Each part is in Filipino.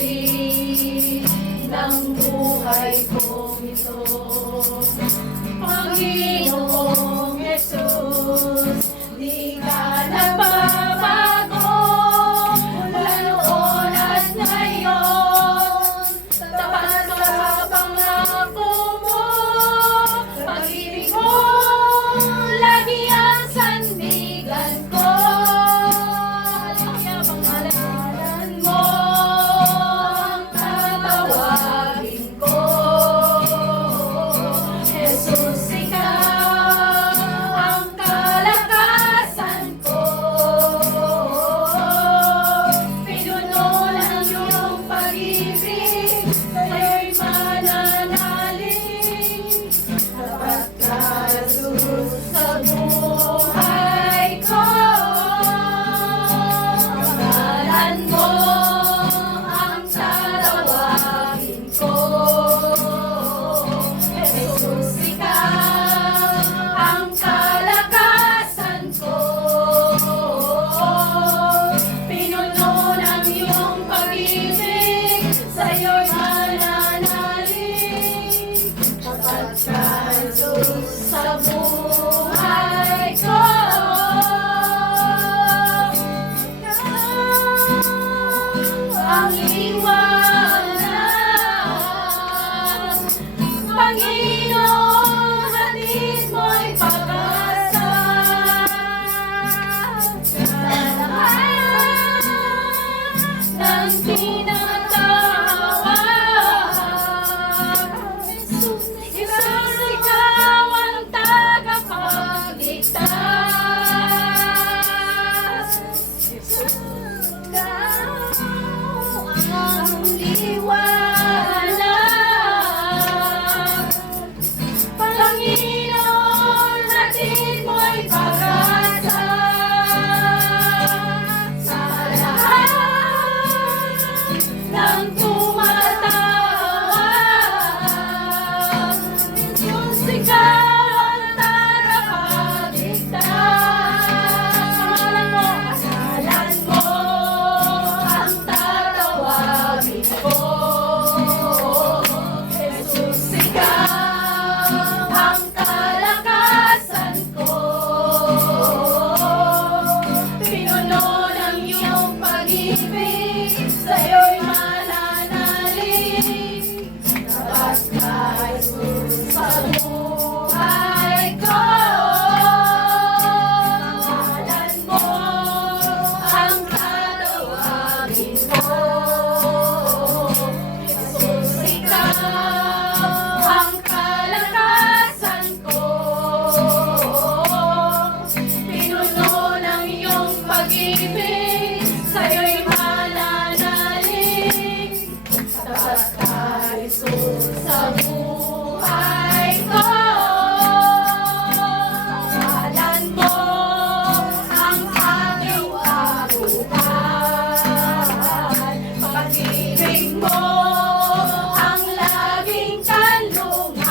alin ng buhay kong ito. Panginoong Jesus, di ka nagbabago mula noon at ngayon. Tapat sa pangako mo, pag-ibig mo lagi ang sandigan ko. Hallelujah, pangalan mo ang tatawagin ko. Jesus, ikaw ang kalakasan ko. Pinuno ng iyong pag-ibig, sa'yo'y mananalig. Dapat ka, Jesus, sa buhay ko. Pangalan mo ang tatawagin ko. Jesus, ikaw ang kalakasan ko. Pinuno ng iyong pag-ibig, sa'yo'y mananalig. Dapat ka, Jesus, sa buhay ko. Ang liwanag, Panginoon, hatid mo'y pag-asa. Sa lahat ng tinatawag, Jesus, ikaw ang tagapagligtas. Jesus, ikaw ang liwanag. Panginoon, hatid mo'y pag-asa. Sa lahat ng tumatawag, Jesus, ikaw ang tagapagligtas. Pangalan mo ang tatawagin ko. Jesus, ikaw ang kalakasan ko. Pinuno ng iyong pag-ibig, sa'yo'y mananalig. Dapat ka, Jesus, sa buhay ko. Pangalan mo ang tatawagin ko. Jesus, ikaw ang kalakasan ko. Pinuno ng iyong pag-ibig, sa'yo'y mananalig. Dapat ka, Jesus, sa buhay ko. Pangalan mo ang aking kabuuan. Pag-ibig mo ang laging kanlungan.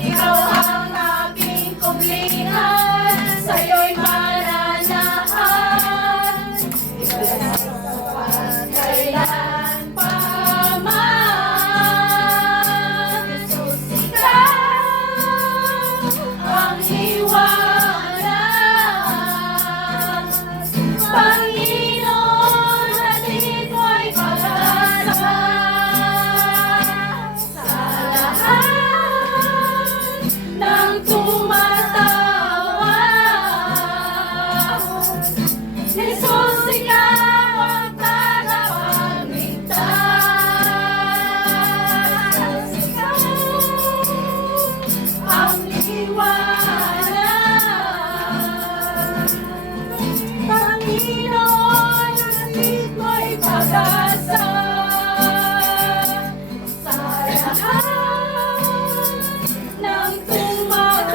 Ikaw ang aking kublingan, sa'yo'y mananahan. Ikaw ang kailan pa man. Jesus, ikaw ang liwanag. Panginoon, hatid mo'y pag-asa. Sa lahat ng tumatawag, Jesus, ikaw ang tagapagligtas. Ikaw ang liwanag. Panginoon, hatid mo'y pag-asa. Sa lahat ng tumatawag,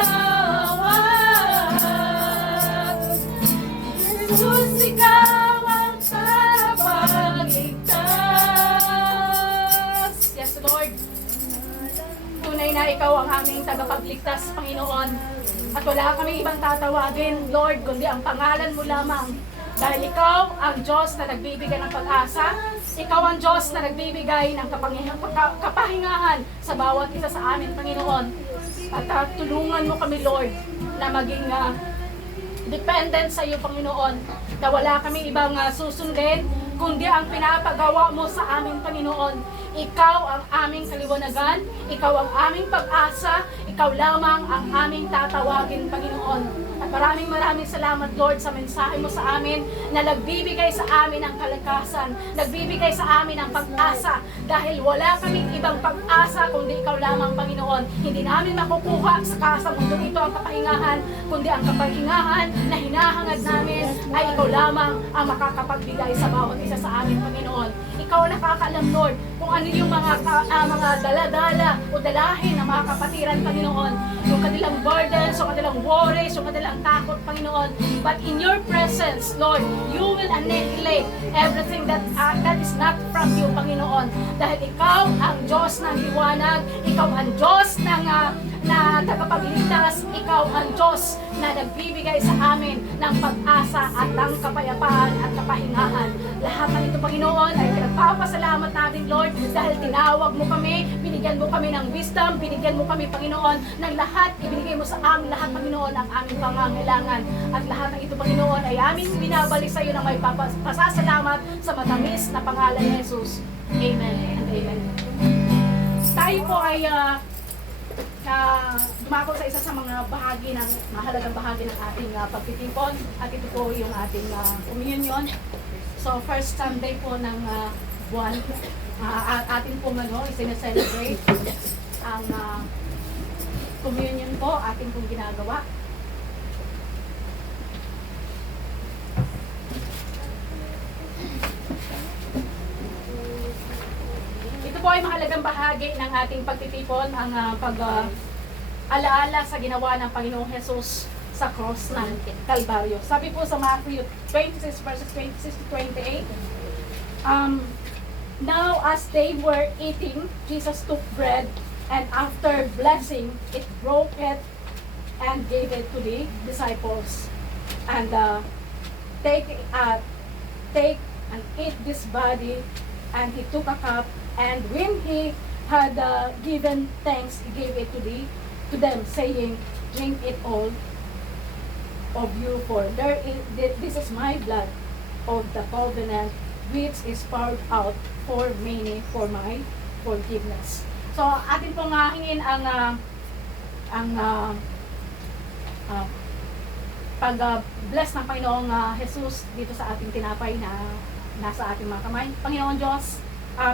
Jesus, ikaw ang tagapagligtas. Yes, Lord. Tunay na ikaw ang aming tagapagligtas, Panginoon. At wala kami ibang tatawagin, Lord, kundi ang pangalan mo lamang. Dahil ikaw ang Diyos na nagbibigay ng pag-asa, ikaw ang Diyos na nagbibigay ng kapahingahan sa bawat isa sa amin, Panginoon. At tulungan mo kami, Lord, na maging dependent sa iyo, Panginoon, na wala kami ibang susundin, kundi ang pinapagawa mo sa amin, Panginoon. Ikaw ang aming kaliwanagan, ikaw ang aming pag-asa, ikaw lamang ang aming tatawagin, Panginoon. At maraming salamat, Lord, sa mensahe mo sa amin na nagbibigay sa amin ng kalakasan, nagbibigay sa amin ng pag-asa, dahil wala kaming ibang pag-asa kundi ikaw lamang, Panginoon. Hindi namin makukuha sa mundo ito ang kapahingahan, kundi ang kapahingahan na hinahangad namin ay ikaw lamang ang makakapagbigay sa bawat isa sa amin, Panginoon. Ikaw ang nakakaalam, Lord, kung ano yung mga dala-dala o dalahin ng mga kapatiran, Panginoon. Yung kanilang burdens, yung kanilang worries, yung kanilang takot, Panginoon. But in your presence, Lord, you will annihilate everything that is not from you, Panginoon. Dahil ikaw ang Diyos ng liwanag, ikaw ang Diyos na tagapagligtas, ikaw ang Diyos na nagbibigay sa amin ng pag-asa at ng kapayapaan at kapahingahan. Lahat ng ito, Panginoon, ay pinagpapasalamat natin, Lord, dahil tinawag mo kami, binigyan mo kami ng wisdom, binigyan mo kami, Panginoon, ng lahat, ibinigay mo sa amin lahat, Panginoon, ang aming pangangailangan. At lahat ng ito, Panginoon, ay aming binabalik sa iyo ng may pasasalamat sa matamis na pangalan ni Jesus. Amen and amen. Tayo po ay dumako sa isa sa mga bahagi ng mahalagang bahagi ng ating pagtitipon, at ito po yung ating communion. So first Sunday po ng buwan, atin pong isineselebrate ang communion po, ating pong ginagawa. Ito po ay mahalagang bahagi ng ating pagtitipon, ang pag-alaala sa ginawa ng Panginoong Jesus sa cross ng Kalbaryo. Sabi po sa Matthew 26 verses 26 to 28, now as they were eating, Jesus took bread, and after blessing, it broke it and gave it to the disciples. And take and eat this body. And he took a cup, and when he had given thanks, he gave it to them, saying, drink it all of you, for this is my blood of the covenant, which is poured out for many for my forgiveness. So atin pong hingin ang pag-bless ng Panginoong Jesus dito sa ating tinapay na nasa ating mga kamay. Panginoon Diyos,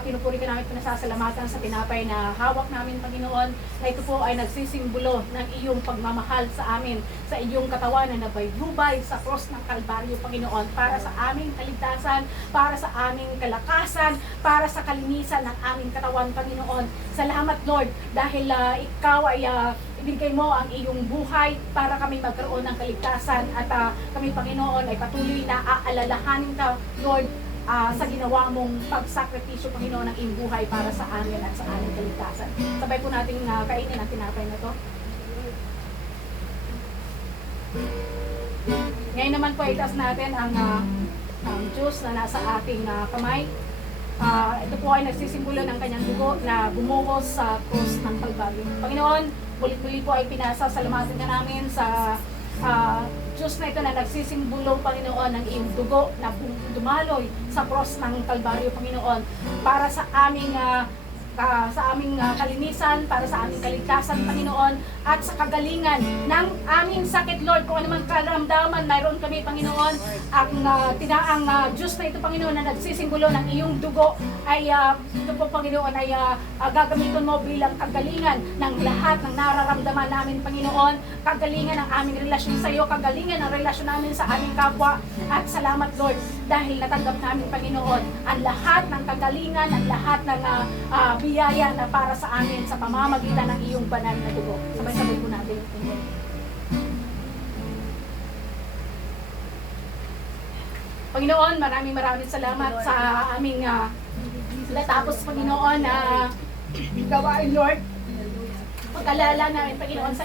pinupuri ka namin, pinasasalamatan sa tinapay na hawak namin, Panginoon, na ito po ay nagsisimbolo ng iyong pagmamahal sa amin, sa iyong katawan na nabaybubay sa cross ng Kalbaryo, Panginoon, para sa aming kaligtasan, para sa aming kalakasan, para sa kalinisan ng aming katawan, Panginoon. Salamat, Lord, dahil ikaw ay ibigay mo ang iyong buhay para kami magkaroon ng kaligtasan, at kami, Panginoon, ay patuloy na aalalahanin ka, Lord, sa ginawa mong pagsakripisyo, Panginoon, ng iyong buhay para sa amin at sa aming kaligtasan. Sabay po nating kainin ang tinapay na to. Ngayon naman po, itaas natin ang juice na nasa ating kamay. Ito po ay nagsisimbolo ng kanyang dugo na bumuhos sa cross ng Kalbaryo. Panginoon, muli po ay pinasasalamatan ka namin sa Diyos na ito na nagsisimbolo, Panginoon, ng iyong dugo na dumaloy sa cross ng Kalbaryo, Panginoon, para sa aming kalinisan, para sa aming kaligtasan, Panginoon, at sa kagalingan ng aming sakit, Lord. Kung anumang karamdaman mayroon kami, Panginoon, ang Diyos na ito, Panginoon, na nagsisimbolo ng iyong dugo, ay ito po, Panginoon, ay gagamitin mo bilang kagalingan ng lahat ng nararamdaman namin, Panginoon, kagalingan ng aming relasyon sa iyo, kagalingan ng relasyon namin sa aming kapwa. At salamat, Lord, dahil natanggap namin, Panginoon, ang lahat ng kagalingan, ang lahat ng biyaya na para sa amin sa pamamagitan ng iyong banal na dugo. Sabay-sabay po natin. Panginoon, maraming salamat sa aming natapos, Panginoon, na gawain, Lord. Pag-alala namin, Panginoon, sa